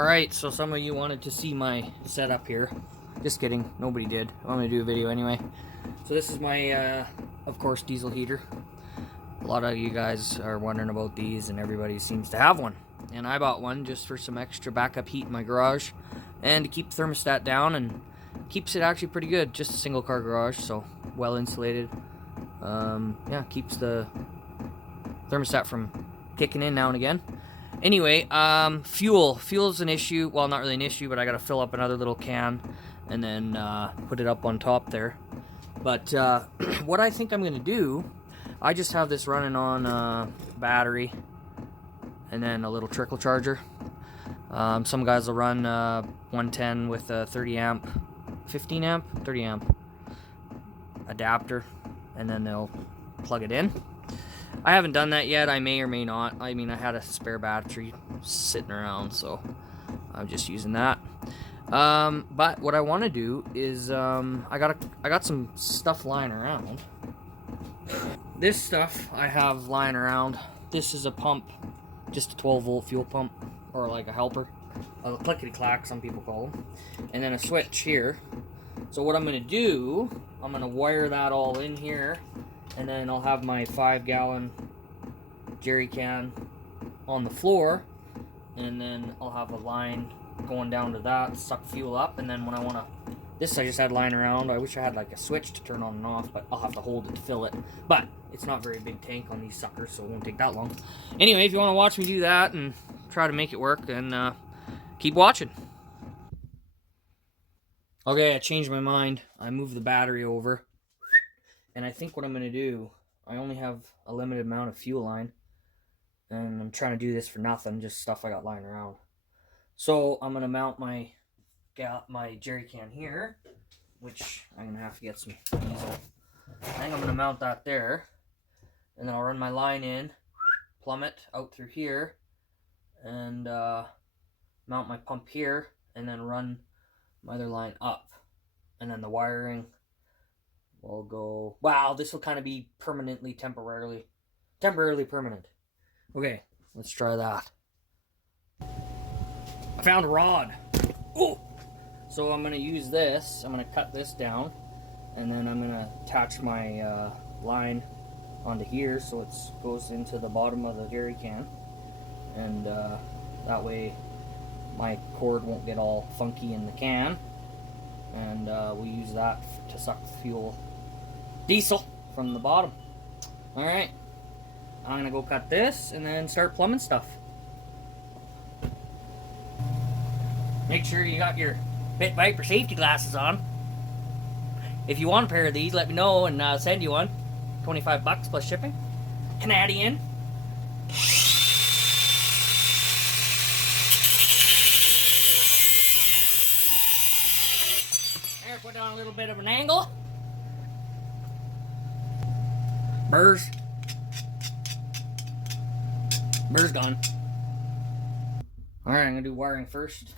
Alright, so some of you wanted to see my setup here. Just kidding, nobody did. I'm going to do a video anyway. So this is my, of course, diesel heater. A lot of you guys are wondering about these, and everybody seems to have one. And I bought one just for some extra backup heat in my garage, and to keep the thermostat down, and keeps it actually pretty good. Just a single car garage, so well insulated. Yeah, keeps the thermostat from kicking in now and again. Anyway, fuel's an issue. Well, not really an issue, but I gotta fill up another little can and then put it up on top there. But what I think I'm gonna do, I just have this running on battery and then a little trickle charger. Some guys will run 110 with a 30 amp, 15 amp, 30 amp adapter, and then they'll plug it in. I haven't done that yet. I may or may not. I mean, I had a spare battery sitting around, so I'm just using that. But what I want to do is I got some stuff lying around. This stuff I have lying around. This is a pump, just a 12-volt fuel pump, or like a helper, a clickety-clack, some people call them, and then a switch here. So what I'm going to do, I'm going to wire that all in here, and then I'll have my 5-gallon jerry can on the floor, and then I'll have a line going down to that, suck fuel up, and then when I want to, this I just had lying around. I wish I had like a switch to turn on and off, but I'll have to hold it to fill it. But it's not a very big tank on these suckers, so it won't take that long. Anyway, if you want to watch me do that and try to make it work, then keep watching. Okay, I changed my mind. I moved the battery over. And I think what I'm going to do, I only have a limited amount of fuel line. And I'm trying to do this for nothing, just stuff I got lying around. So I'm going to mount my jerry can here, which I'm going to have to get some diesel. I think I'm going to mount that there. And then I'll run my line in, plumb it out through here, and mount my pump here, and then run my other line up. And then the wiring will go, wow, this will kind of be temporarily permanent. Okay, let's try that. I found a rod. Ooh! So I'm going to use this. I'm going to cut this down, and then I'm going to attach my line onto here so it goes into the bottom of the jerry can, and that way my cord won't get all funky in the can, and we use that to suck the fuel diesel from the bottom. Alright, I'm gonna go cut this and then start plumbing stuff. Make sure you got your pit viper safety glasses on. If you want a pair of these, let me know and I'll send you one. $25 plus shipping. Canadian. There, put on a little bit of an angle. Burrs gone. Alright, I'm gonna do wiring first.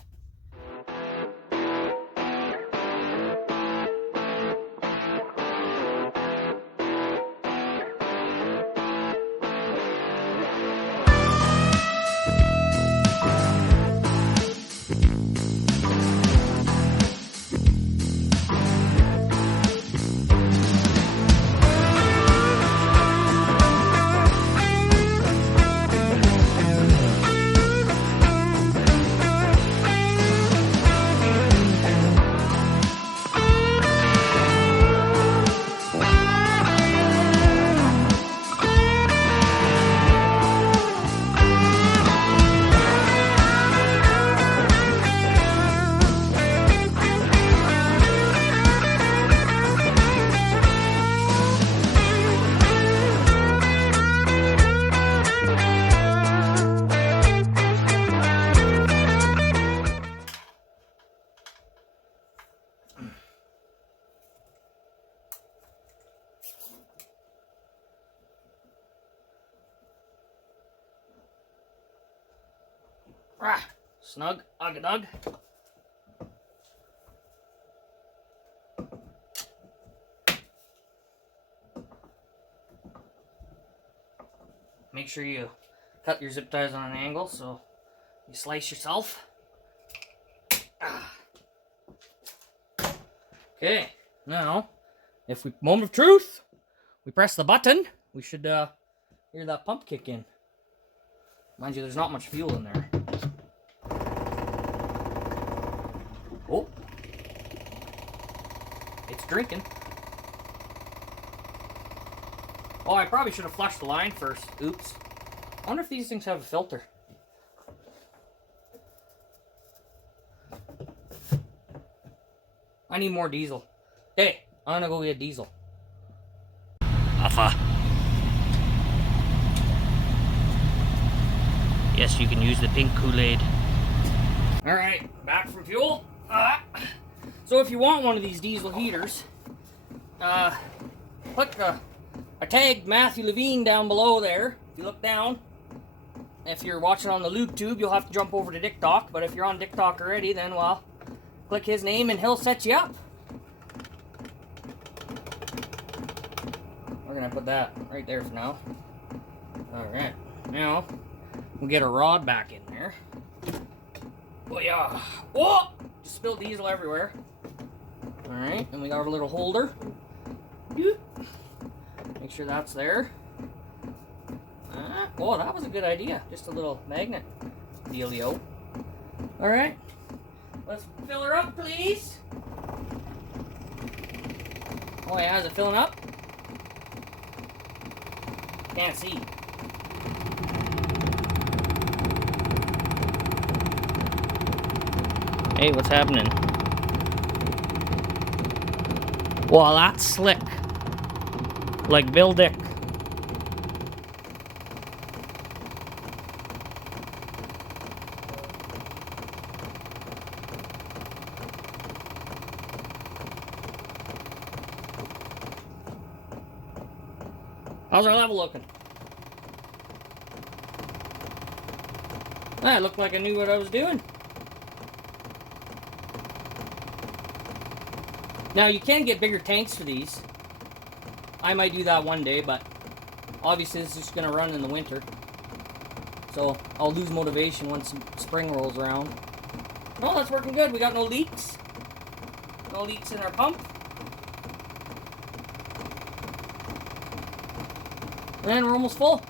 Snug, ugga-dug. Make sure you cut your zip ties on an angle so you slice yourself. Okay, now, if we, moment of truth, we press the button, we should hear that pump kick in. Mind you, there's not much fuel in there. Oh, it's drinking. Oh, I probably should have flushed the line first. Oops. I wonder if these things have a filter. I need more diesel. Hey, I'm gonna go get diesel. Alpha. Yes, you can use the pink Kool-Aid. Alright, back from fuel. So if you want one of these diesel heaters, click I tagged Matthew Levine down below there. If you look down, if you're watching on the YouTube, you'll have to jump over to DIKTOK, but if you're on DIKTOK already, then, well, click his name and he'll set you up. We're gonna put that right there for now. Alright, now we'll get a rod back in there. Oh yeah. Whoa! Just spilled diesel everywhere. Alright, and we got our little holder. Make sure that's there. Oh, that was a good idea. Just a little magnet dealio. Alright. Let's fill her up, please. Oh yeah, is it filling up? Can't see. Hey, what's happening? Well, that's slick. Like Bill Dick. How's our level looking? That looked like I knew what I was doing. Now you can get bigger tanks for these. I might do that one day, but obviously this is just going to run in the winter. So I'll lose motivation once spring rolls around. Oh, that's working good. We got no leaks. No leaks in our pump. And we're almost full.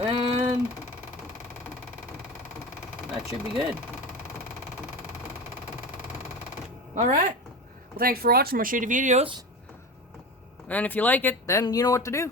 And that should be good. Alright. Well, thanks for watching my shitty videos. And if you like it, then you know what to do.